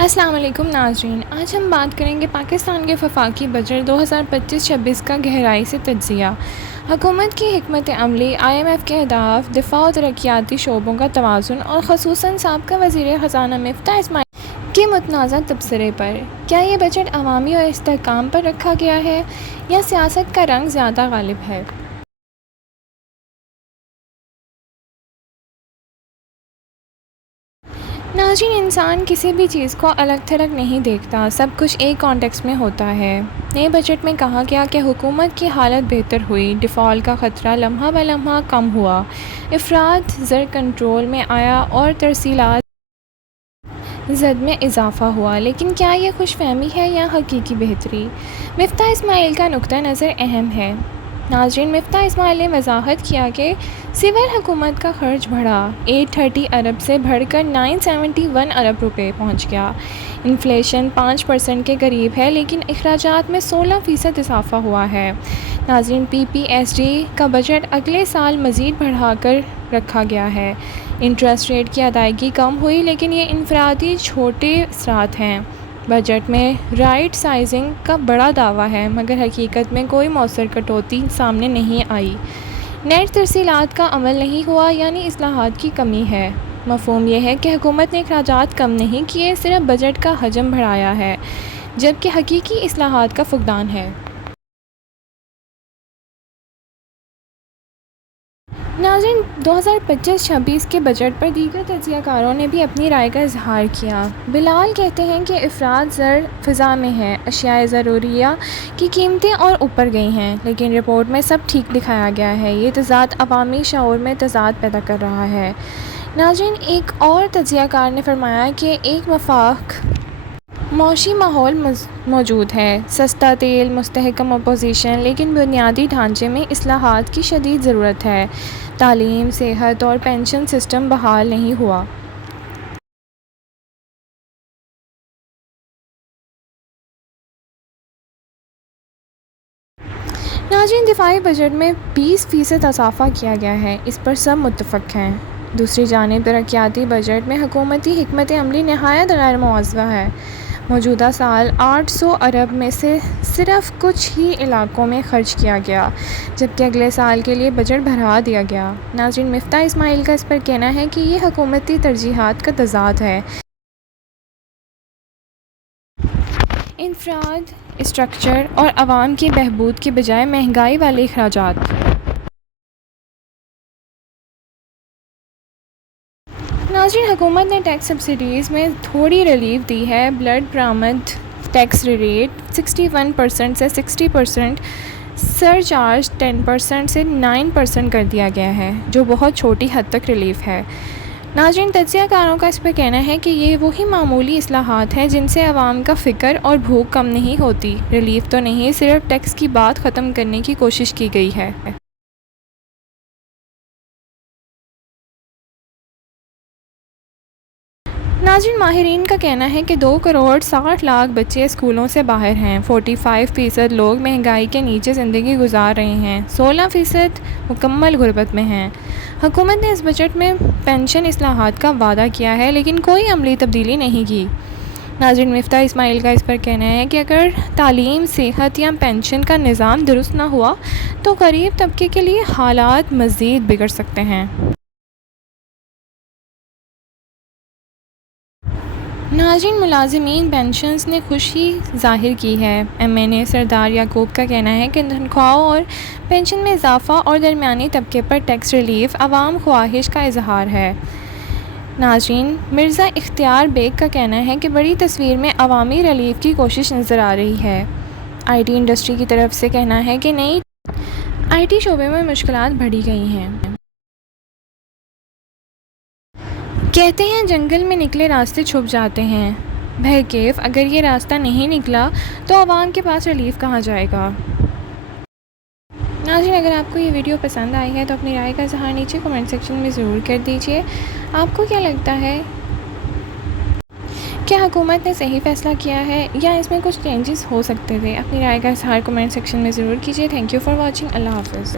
السلام علیکم ناظرین، آج ہم بات کریں گے پاکستان کے وفاقی بجٹ 2025-26 کا گہرائی سے تجزیہ۔ حکومت کی حکمت عملی، IMF کے اہداف، دفاع و ترقیاتی شعبوں کا توازن اور خصوصاً سابقہ وزیر خزانہ مفتاح اسماعیل کے متنازع تبصرے پر۔ کیا یہ بجٹ عوامی اور استحکام پر رکھا گیا ہے یا سیاست کا رنگ زیادہ غالب ہے؟ ناظرین، انسان کسی بھی چیز کو الگ تھلگ نہیں دیکھتا، سب کچھ ایک کانٹیکسٹ میں ہوتا ہے۔ نئے بجٹ میں کہا گیا کہ حکومت کی حالت بہتر ہوئی، ڈیفالٹ کا خطرہ لمحہ بہ لمحہ کم ہوا، افراط زر کنٹرول میں آیا اور ترسیلات زد میں اضافہ ہوا۔ لیکن کیا یہ خوش فہمی ہے یا حقیقی بہتری؟ مفتاح اسماعیل کا نقطہ نظر اہم ہے۔ ناظرین، مفتاح اسماعیل نے وضاحت کیا کہ سول حکومت کا خرچ بڑھا، 830 ارب سے بڑھ کر 971 ارب روپے پہنچ گیا۔ انفلیشن 5% کے قریب ہے، لیکن اخراجات میں 16% اضافہ ہوا ہے۔ ناظرین، PPSD کا بجٹ اگلے سال مزید بڑھا کر رکھا گیا ہے۔ انٹرسٹ ریٹ کی ادائیگی کم ہوئی، لیکن یہ انفرادی چھوٹے اثرات ہیں۔ بجٹ میں رائٹ سائزنگ کا بڑا دعویٰ ہے، مگر حقیقت میں کوئی مؤثر کٹوتی سامنے نہیں آئی۔ نیٹ ترسیلات کا عمل نہیں ہوا، یعنی اصلاحات کی کمی ہے۔ مفہوم یہ ہے کہ حکومت نے اخراجات کم نہیں کیے، صرف بجٹ کا حجم بڑھایا ہے، جبکہ حقیقی اصلاحات کا فقدان ہے۔ ناظرین، 2025-26 کے بجٹ پر دیگر تجزیہ کاروں نے بھی اپنی رائے کا اظہار کیا۔ بلال کہتے ہیں کہ افراط زر فضا میں ہے، اشیاء ضروریہ کی قیمتیں اور اوپر گئی ہیں، لیکن رپورٹ میں سب ٹھیک دکھایا گیا ہے۔ یہ تضاد عوامی شعور میں تضاد پیدا کر رہا ہے۔ ناظرین، ایک اور تجزیہ کار نے فرمایا کہ ایک وفاق معاشی ماحول موجود ہے، سستا تیل، مستحکم اپوزیشن، لیکن بنیادی ڈھانچے میں اصلاحات کی شدید ضرورت ہے۔ تعلیم، صحت اور پنشن سسٹم بحال نہیں ہوا۔ ناظرین، دفاعی بجٹ میں 20% اضافہ کیا گیا ہے، اس پر سب متفق ہیں۔ دوسری جانب ترقیاتی بجٹ میں حکومتی حکمت عملی نہایت غیر مواضح ہے۔ موجودہ سال 800 ارب میں سے صرف کچھ ہی علاقوں میں خرچ کیا گیا، جبکہ اگلے سال کے لیے بجٹ بڑھا دیا گیا۔ ناظرین، مفتاح اسماعیل کا اس پر کہنا ہے کہ یہ حکومتی ترجیحات کا تضاد ہے۔ انفراد، اسٹرکچر اور عوام کی بہبود کے بجائے مہنگائی والے اخراجات۔ ناظرین، حکومت نے ٹیکس سبسڈیز میں تھوڑی ریلیف دی ہے۔ بلڈ برآمد ٹیکس ریٹ 61% سے 60%، سر چارج 10% سے 9% کر دیا گیا ہے، جو بہت چھوٹی حد تک ریلیف ہے۔ ناظرین، تجزیہ کاروں کا اس پر کہنا ہے کہ یہ وہی معمولی اصلاحات ہیں جن سے عوام کا فقر اور بھوک کم نہیں ہوتی۔ ریلیف تو نہیں، صرف ٹیکس کی بات ختم کرنے کی کوشش کی گئی ہے۔ ناظرین، ماہرین کا کہنا ہے کہ 2 کروڑ 60 لاکھ بچے اسکولوں سے باہر ہیں، 45% لوگ مہنگائی کے نیچے زندگی گزار رہے ہیں، 16% مکمل غربت میں ہیں۔ حکومت نے اس بجٹ میں پنشن اصلاحات کا وعدہ کیا ہے، لیکن کوئی عملی تبدیلی نہیں کی۔ ناظرین، مفتاح اسماعیل کا اس پر کہنا ہے کہ اگر تعلیم، صحت یا پنشن کا نظام درست نہ ہوا تو غریب طبقے کے لیے حالات مزید بگڑ سکتے ہیں۔ ناظرین، ملازمین پنشنز نے خوشی ظاہر کی ہے۔ MNA سردار یعقوب کا کہنا ہے کہ تنخواہوں اور پنشن میں اضافہ اور درمیانی طبقے پر ٹیکس ریلیف عوام خواہش کا اظہار ہے۔ ناظرین، مرزا اختیار بیگ کا کہنا ہے کہ بڑی تصویر میں عوامی ریلیف کی کوشش نظر آ رہی ہے۔ IT انڈسٹری کی طرف سے کہنا ہے کہ نئی IT شعبے میں مشکلات بڑھی گئی ہیں۔ کہتے ہیں جنگل میں نکلے راستے چھپ جاتے ہیں، بہرکیف اگر یہ راستہ نہیں نکلا تو عوام کے پاس ریلیف کہاں جائے گا؟ ناظرین، اگر آپ کو یہ ویڈیو پسند آئی ہے تو اپنی رائے کا اظہار نیچے کمنٹ سیکشن میں ضرور کر دیجیے۔ آپ کو کیا لگتا ہے؟ کیا حکومت نے صحیح فیصلہ کیا ہے یا اس میں کچھ چینجز ہو سکتے تھے؟ اپنی رائے کا اظہار کمنٹ سیکشن میں ضرور کیجیے۔ Thank you for watching. اللہ حافظ۔